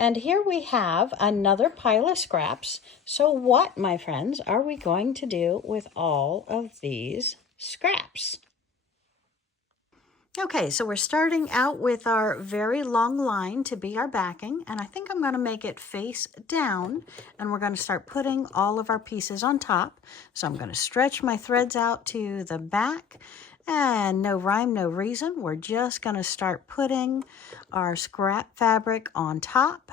And here we have another pile of scraps. So what, my friends, are we going to do with all of these scraps? Okay, so we're starting out with our very long line to be our backing, and I think I'm going to make it face down, and we're going to start putting all of our pieces on top. So I'm going to stretch my threads out to the back, and no rhyme, no reason. We're just going to start putting our scrap fabric on top.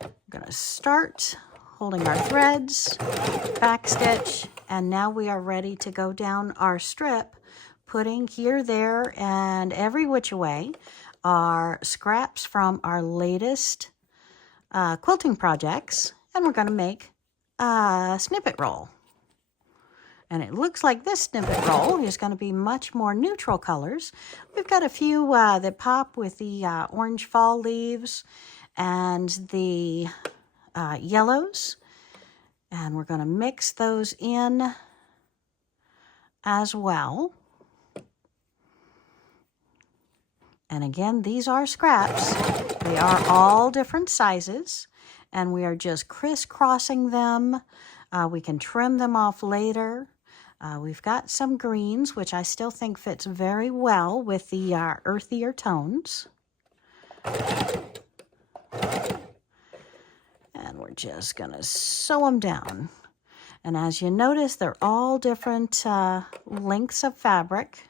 I'm going to start holding our threads, back stitch, and now we are ready to go down our strip, putting here, there, and every which way our scraps from our latest quilting projects, and we're going to make a snippet roll. And it looks like this snippet roll is going to be much more neutral colors. We've got a few that pop with the orange fall leaves and the yellows, and we're going to mix those in as well. And again, these are scraps. They are all different sizes, and we are just crisscrossing them. We can trim them off later. We've got some greens, which I still think fits very well with the earthier tones. And we're just going to sew them down. And as you notice, they're all different lengths of fabric.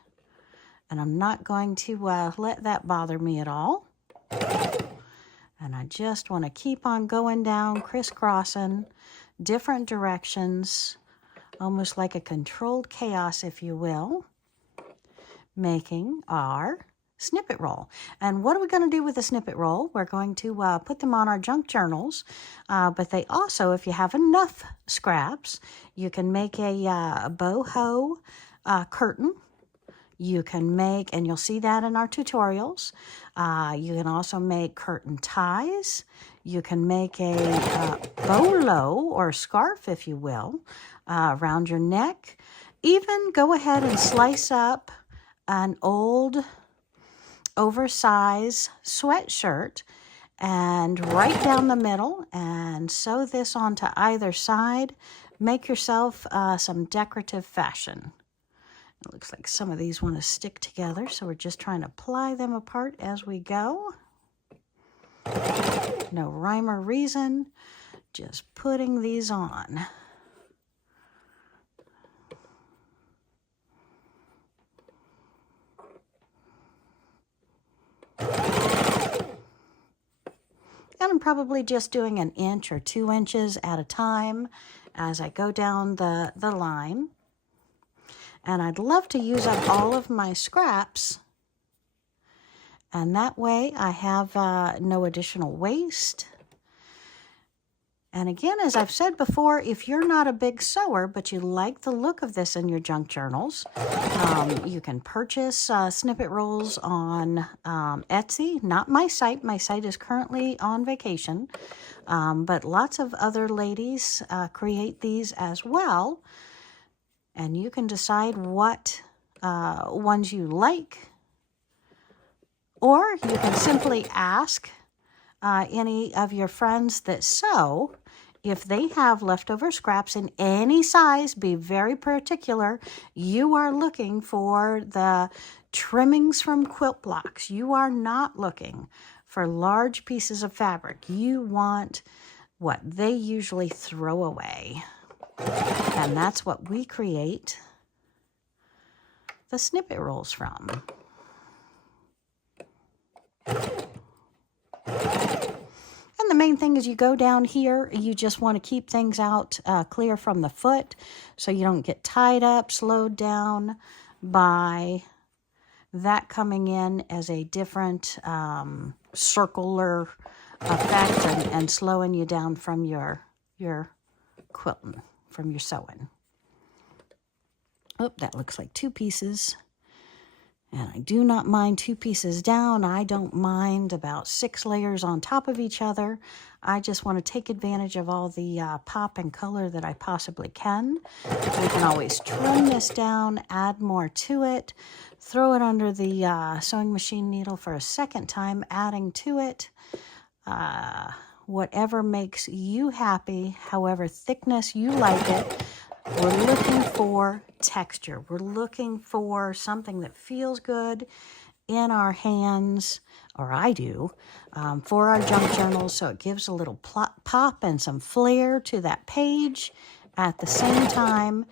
And I'm not going to let that bother me at all. And I just want to keep on going down, crisscrossing, different directions, almost like a controlled chaos, if you will, making our snippet roll. And what are we going to do with the snippet roll? We're going to put them on our junk journals, but they also, if you have enough scraps, you can make a boho curtain. You can make, and you'll see that in our tutorials, you can also make curtain ties. You can make a bolo or scarf, if you will, around your neck. Even go ahead and slice up an old oversized sweatshirt and right down the middle and sew this onto either side. Make yourself some decorative fashion. It looks like some of these want to stick together, so we're just trying to ply them apart as we go. No rhyme or reason, just putting these on. And I'm probably just doing an inch or 2 inches at a time as I go down the line. And I'd love to use up all of my scraps, and that way I have no additional waste. And again, as I've said before, if you're not a big sewer, but you like the look of this in your junk journals, you can purchase snippet rolls on Etsy. Not my site. My site is currently on vacation, but lots of other ladies create these as well. And you can decide what ones you like, or you can simply ask any of your friends that sew if they have leftover scraps in any size. Be very particular. You are looking for the trimmings from quilt blocks. You are not looking for large pieces of fabric. You want what they usually throw away. And that's what we create the snippet rolls from. And the main thing is you go down here, you just want to keep things out clear from the foot so you don't get tied up, slowed down by that coming in as a different circular effect and slowing you down from your quilting, from your sewing. Oh, that looks like 2 pieces. And I do not mind 2 pieces down. I don't mind about 6 layers on top of each other. I just want to take advantage of all the pop and color that I possibly can. We can always trim this down, add more to it, throw it under the sewing machine needle for a second time, adding to it. Whatever makes you happy, however thickness you like it. We're looking for texture. We're looking for something that feels good in our hands, or I do, for our junk journals, so it gives a little pop and some flair to that page. At the same time,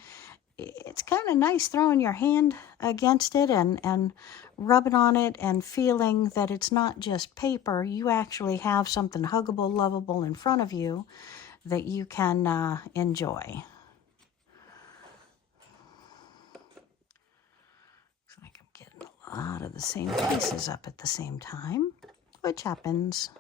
it's kind of nice throwing your hand against it and rubbing on it and feeling that it's not just paper. You actually have something huggable, lovable in front of you that you can enjoy. A lot of the same pieces up at the same time, which happens.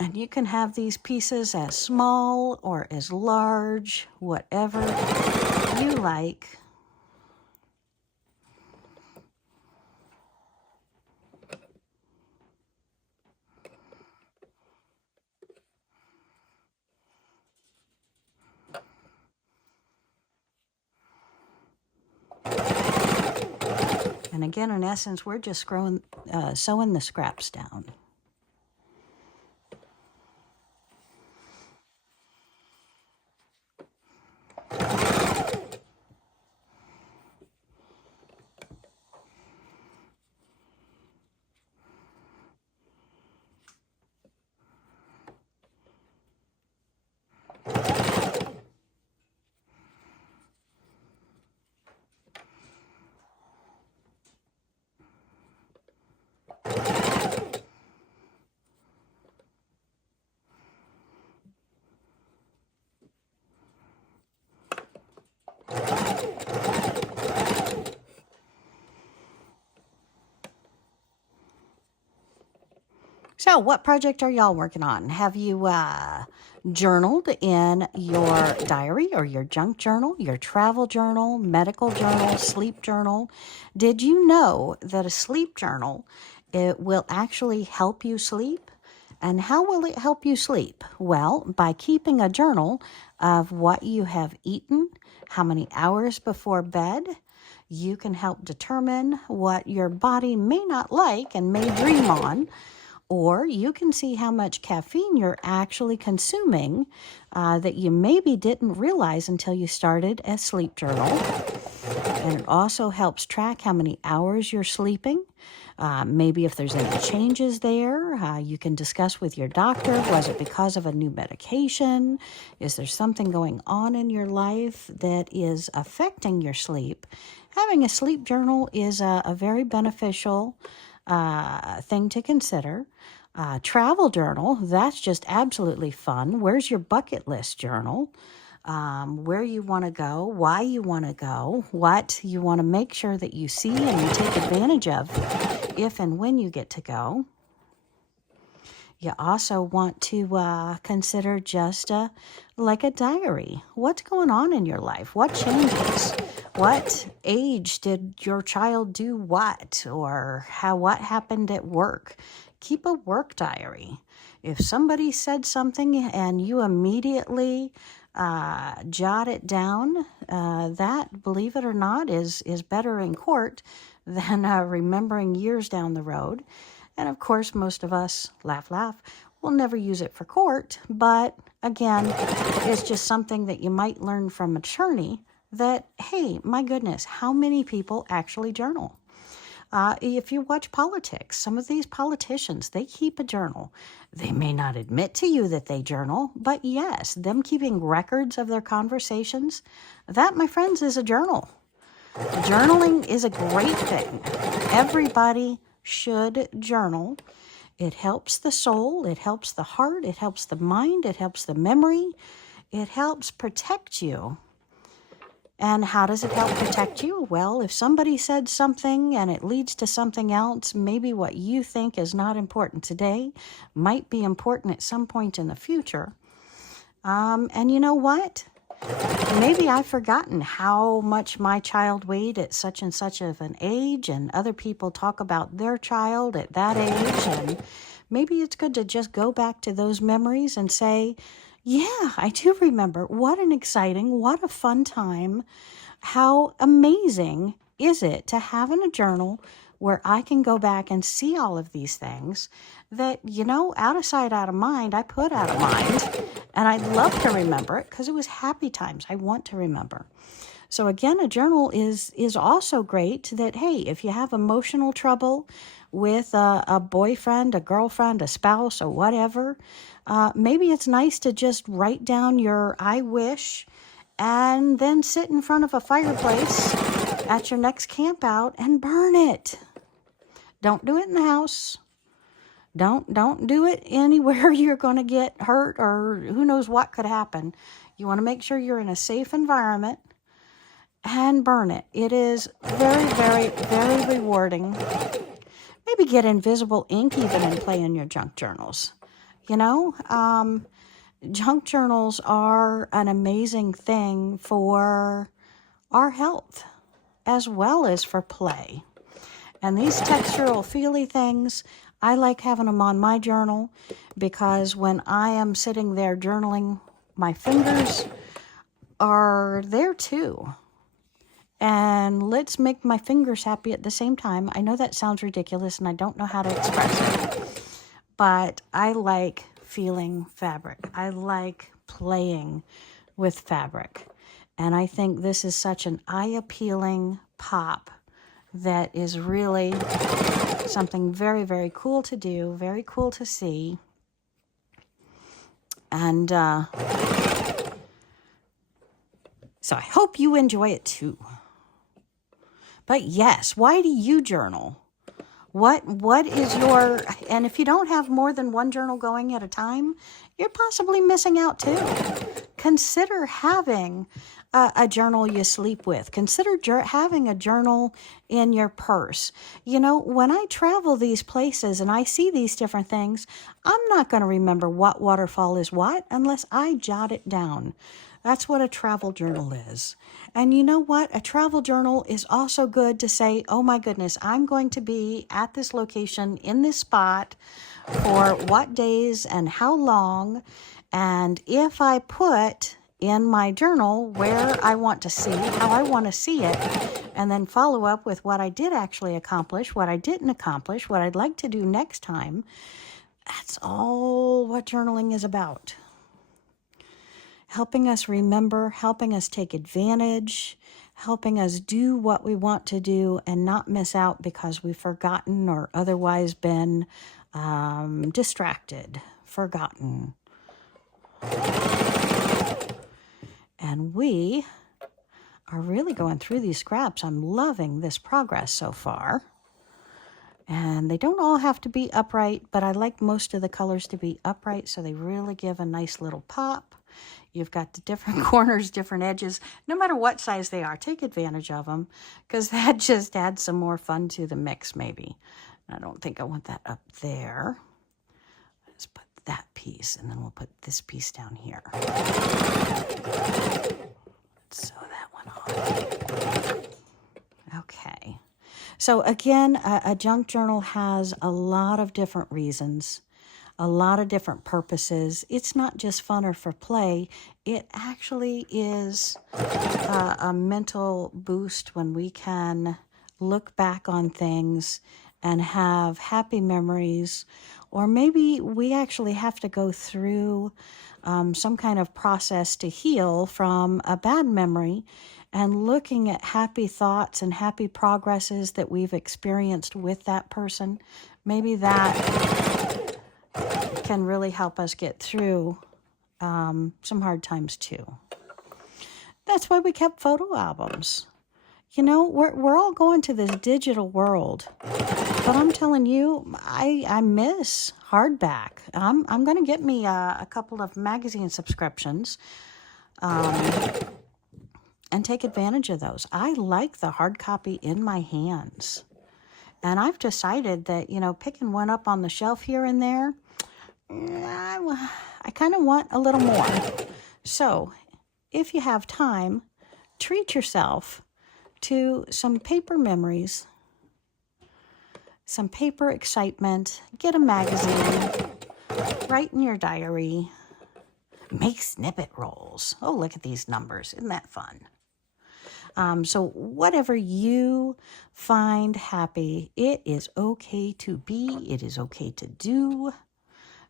And you can have these pieces as small or as large, whatever you like. And again, in essence, we're just sewing the scraps down. So what project are y'all working on? Have you journaled in your diary or your junk journal, your travel journal, medical journal, sleep journal? Did you know that a sleep journal, it will actually help you sleep? And how will it help you sleep? Well, by keeping a journal of what you have eaten, how many hours before bed, you can help determine what your body may not like and may dream on. Or you can see how much caffeine you're actually consuming that you maybe didn't realize until you started a sleep journal. And it also helps track how many hours you're sleeping. Maybe if there's any changes there, you can discuss with your doctor. Was it because of a new medication? Is there something going on in your life that is affecting your sleep? Having a sleep journal is a very beneficial thing to consider. Travel journal, that's just absolutely fun. Where's your bucket list journal? Where you want to go, why you want to go, what you want to make sure that you see and you take advantage of if and when you get to go. You also want to consider just like a diary. What's going on in your life? What changes? What age did your child do what? Or what happened at work? Keep a work diary. If somebody said something and you immediately jot it down, that, believe it or not, is better in court than remembering years down the road. And of course, most of us, laugh, will never use it for court. But again, it's just something that you might learn from an attorney that, hey, my goodness, how many people actually journal? If you watch politics, some of these politicians, they keep a journal. They may not admit to you that they journal, but yes, them keeping records of their conversations, that, my friends, is a journal. Journaling is a great thing. Everybody should journal. It helps the soul, it helps the heart, it helps the mind, it helps the memory, it helps protect you. And how does it help protect you? Well, if somebody said something and it leads to something else, maybe what you think is not important today might be important at some point in the future. And you know what? Maybe I've forgotten how much my child weighed at such and such of an age, and other people talk about their child at that age, and maybe it's good to just go back to those memories and say, yeah, I do remember. What an exciting, what a fun time. How amazing is it to have in a journal where I can go back and see all of these things that, out of sight, out of mind, I put out of mind. And I'd love to remember it because it was happy times. I want to remember. So again, a journal is also great that, hey, if you have emotional trouble with a boyfriend, a girlfriend, a spouse, or whatever, maybe it's nice to just write down your I wish and then sit in front of a fireplace at your next camp out and burn it. Don't do it in the house. Don't do it anywhere you're going to get hurt or who knows what could happen. You want to make sure you're in a safe environment and burn it. It is very, very, very rewarding. Maybe get invisible ink even and play in your junk journals. Junk journals are an amazing thing for our health as well as for play. And these textural feely things, I like having them on my journal because when I am sitting there journaling, my fingers are there too. And let's make my fingers happy at the same time. I know that sounds ridiculous and I don't know how to express it, but I like feeling fabric. I like playing with fabric. And I think this is such an eye-appealing pop that is really something very, very cool to do, very cool to see. And so I hope you enjoy it too. But yes, why do you journal? What is your, and if you don't have more than one journal going at a time, you're possibly missing out too. Consider having a journal you sleep with. Consider having a journal in your purse. When I travel these places and I see these different things, I'm not going to remember what waterfall is what unless I jot it down. That's what a travel journal is. And you know what? A travel journal is also good to say, oh my goodness, I'm going to be at this location in this spot for what days and how long. And if I put in my journal where I want to see, how I want to see it, and then follow up with what I did actually accomplish, what I didn't accomplish, what I'd like to do next time, that's all what journaling is about. Helping us remember, helping us take advantage, helping us do what we want to do and not miss out because we've forgotten or otherwise been distracted, forgotten. And we are really going through these scraps. I'm loving this progress so far. And they don't all have to be upright, but I like most of the colors to be upright so they really give a nice little pop. You've got the different corners, different edges. No matter what size they are, take advantage of them because that just adds some more fun to the mix maybe. I don't think I want that up there. Let's put that piece and then we'll put this piece down here. Let's sew that one on. Okay. So again, a junk journal has a lot of different reasons, a lot of different purposes. It's not just fun or for play. It actually is a mental boost when we can look back on things and have happy memories, or maybe we actually have to go through some kind of process to heal from a bad memory, and looking at happy thoughts and happy progresses that we've experienced with that person, maybe that can really help us get through some hard times too. That's why we kept photo albums. We're all going to this digital world, but I'm telling you, I miss hardback. I'm going to get me a couple of magazine subscriptions and take advantage of those. I like the hard copy in my hands. And I've decided that, picking one up on the shelf here and there, I kind of want a little more. So if you have time, treat yourself to some paper memories, some paper excitement. Get a magazine, write in your diary, make snippet rolls. Oh, look at these numbers. Isn't that fun? So whatever you find happy, it is okay to be. It is okay to do.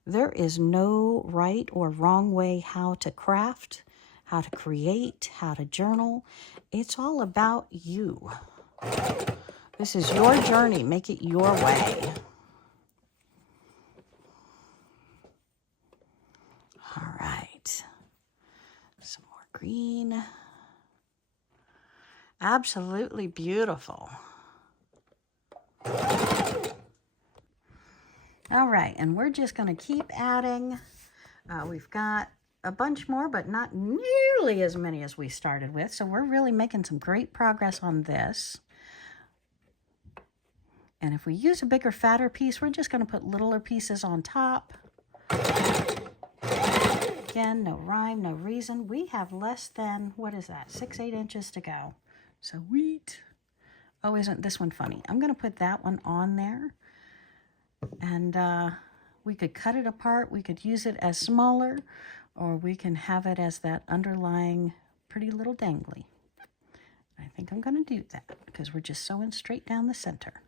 There is no right or wrong way how to craft, how to create, how to journal. It's all about you. This is your journey. Make it your way. All right. Some more green. Absolutely beautiful. All right, and we're just going to keep adding. We've got a bunch more, but not nearly as many as we started with. So we're really making some great progress on this. And if we use a bigger, fatter piece, we're just going to put littler pieces on top. Again, no rhyme, no reason. We have less than, what is that, 6-8 inches to go. Sweet. Oh, isn't this one funny? I'm going to put that one on there. And we could cut it apart. We could use it as smaller, or we can have it as that underlying pretty little dangly. I think I'm going to do that because we're just sewing straight down the center.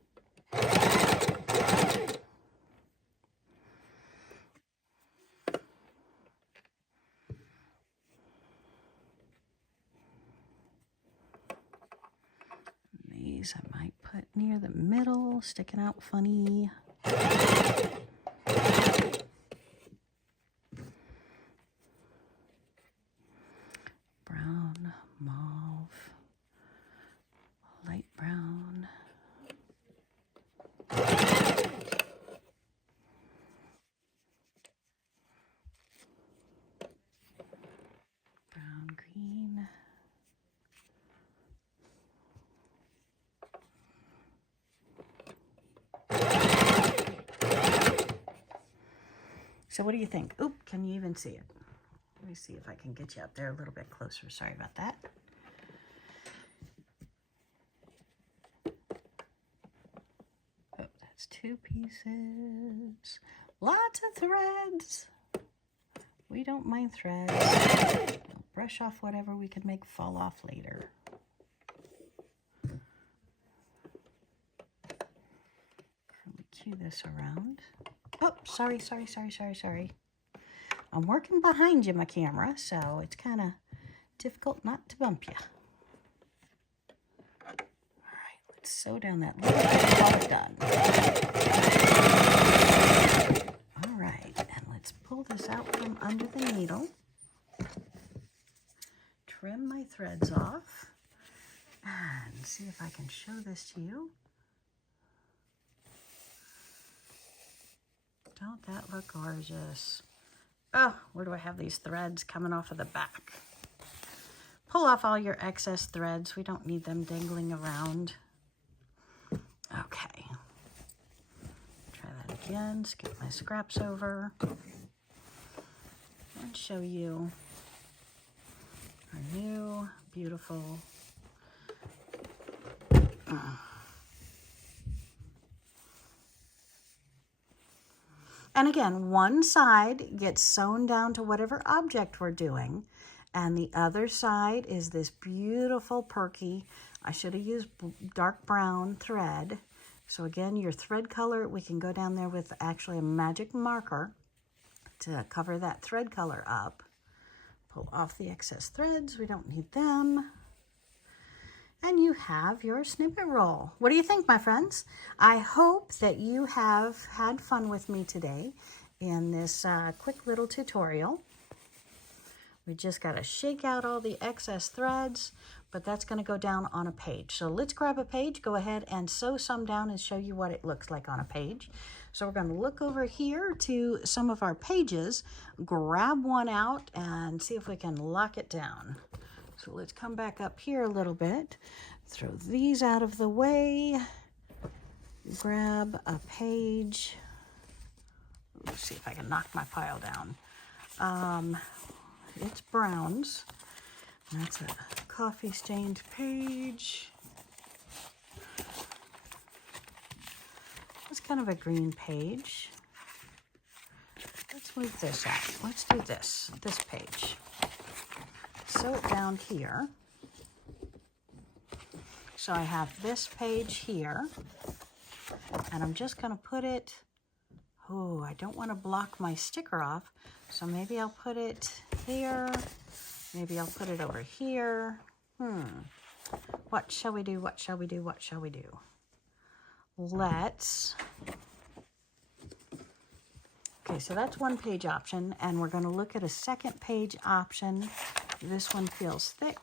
These I might put near the middle, sticking out funny. Brown, mauve, light brown. Brown, green. So what do you think? Oop, can you even see it? Let me see if I can get you up there a little bit closer. Sorry about that. Oh, that's 2 pieces. Lots of threads. We don't mind threads. We'll brush off whatever we can make fall off later. Curly cue this around. Oh, sorry. I'm working behind you, my camera, so it's kind of difficult not to bump you. All right, let's sew down that little bit while we're done. All right, and let's pull this out from under the needle. Trim my threads off and see if I can show this to you. Don't that look gorgeous? Oh, where do I have these threads coming off of the back? Pull off all your excess threads. We don't need them dangling around. Okay. Try that again. Skip my scraps over. And show you our new, beautiful And again, one side gets sewn down to whatever object we're doing, and the other side is this beautiful perky, I should have used dark brown thread. So again, your thread color, we can go down there with actually a magic marker to cover that thread color up. Pull off the excess threads, we don't need them. And you have your snippet roll. What do you think, my friends? I hope that you have had fun with me today in this quick little tutorial. We just got to shake out all the excess threads, but that's going to go down on a page. So let's grab a page, go ahead and sew some down and show you what it looks like on a page. So we're going to look over here to some of our pages, grab one out and see if we can lock it down. So let's come back up here a little bit, throw these out of the way, grab a page. Let's see if I can knock my pile down. it's browns. That's a coffee stained page. It's kind of a green page. Let's move this out. Let's do this page. Sew it down here. So I have this page here, and I'm just going to put it, oh, I don't want to block my sticker off, so maybe I'll put it here, maybe I'll put it over here. What shall we do? What shall we do? What shall we do? Let's, okay, so that's one page option, and we're going to look at a second page option. This one feels thick.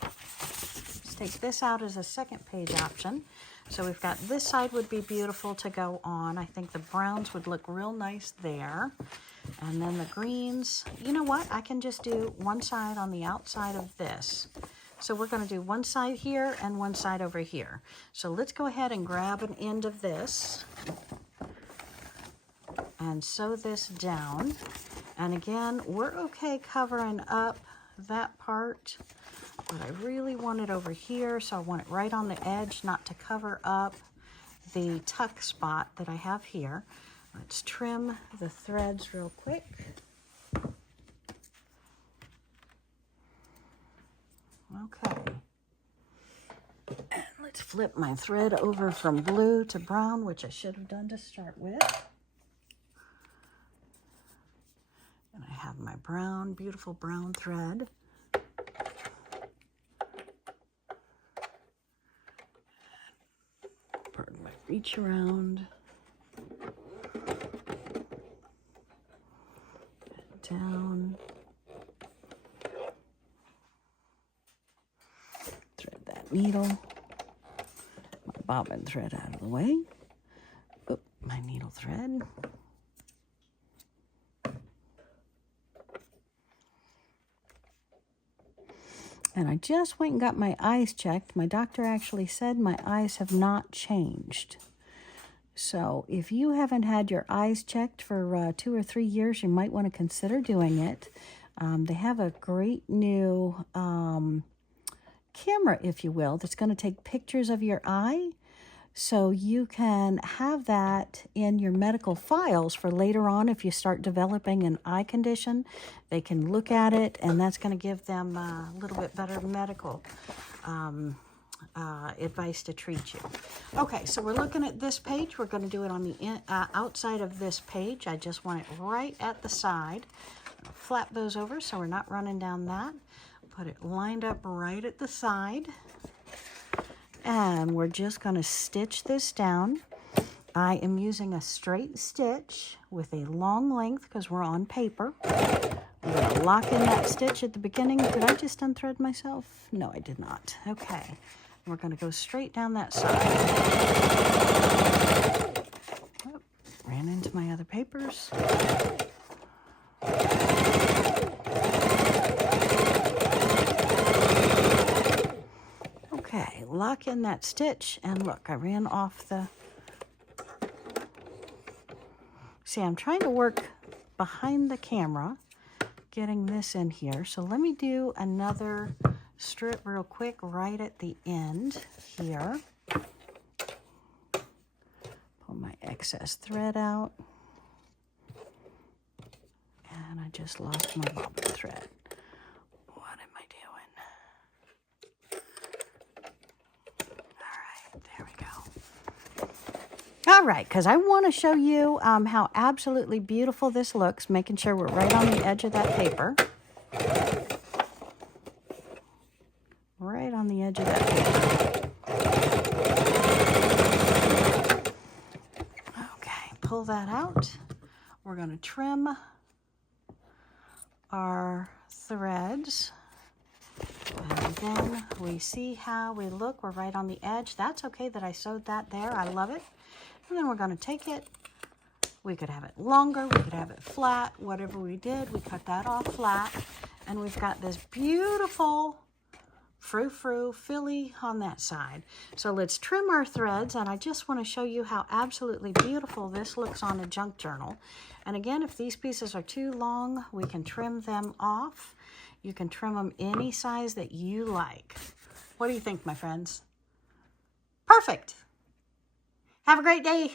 Let's take this out as a second page option. So we've got this side would be beautiful to go on. I think the browns would look real nice there. And then the greens, you know what? I can just do one side on the outside of this. So we're going to do one side here and one side over here. So let's go ahead and grab an end of this and sew this down. And again, we're okay covering up that part, but I really want it over here, so I want it right on the edge, not to cover up the tuck spot that I have here. Let's trim the threads real quick. Okay. And let's flip my thread over from blue to brown, which I should have done to start with. And I have my brown, beautiful brown thread. Pardon my reach around. Down. Thread that needle. My bobbin thread out of the way. Oop, my needle thread. And I just went and got my eyes checked. My doctor actually said my eyes have not changed. So if you haven't had your eyes checked for 2 or 3 years, you might want to consider doing it. They have a great new camera, if you will, that's going to take pictures of your eye. So you can have that in your medical files for later on if you start developing an eye condition. They can look at it, and that's going to give them a little bit better medical advice to treat you. Okay, so we're looking at this page. We're going to do it on the outside of this page. I just want it right at the side. Flap those over so we're not running down that. Put it lined up right at the side. And we're just going to stitch this down. I am using a straight stitch with a long length because we're on paper. I'm going to lock in that stitch at the beginning. Did I just unthread myself? No, I did not. Okay. We're going to go straight down that side. Oh, ran into my other papers. Okay, lock in that stitch, and look, I ran off the... See, I'm trying to work behind the camera, getting this in here. So let me do another strip real quick right at the end here. Pull my excess thread out. And I just lost my bobbin thread. What am I doing? All right, there we go. All right, because I want to show you how absolutely beautiful this looks, making sure we're right on the edge of that paper. Right on the edge of that paper. Okay, pull that out. We're going to trim our threads. And then we see how we look. We're right on the edge. That's okay that I sewed that there. I love it. And then we're going to take it. We could have it longer. We could have it flat. Whatever we did, we cut that off flat. And we've got this beautiful frou-frou filly on that side. So let's trim our threads, and I just want to show you how absolutely beautiful this looks on a junk journal. And again, if these pieces are too long, we can trim them off. You can trim them any size that you like. What do you think, my friends? Perfect. Have a great day.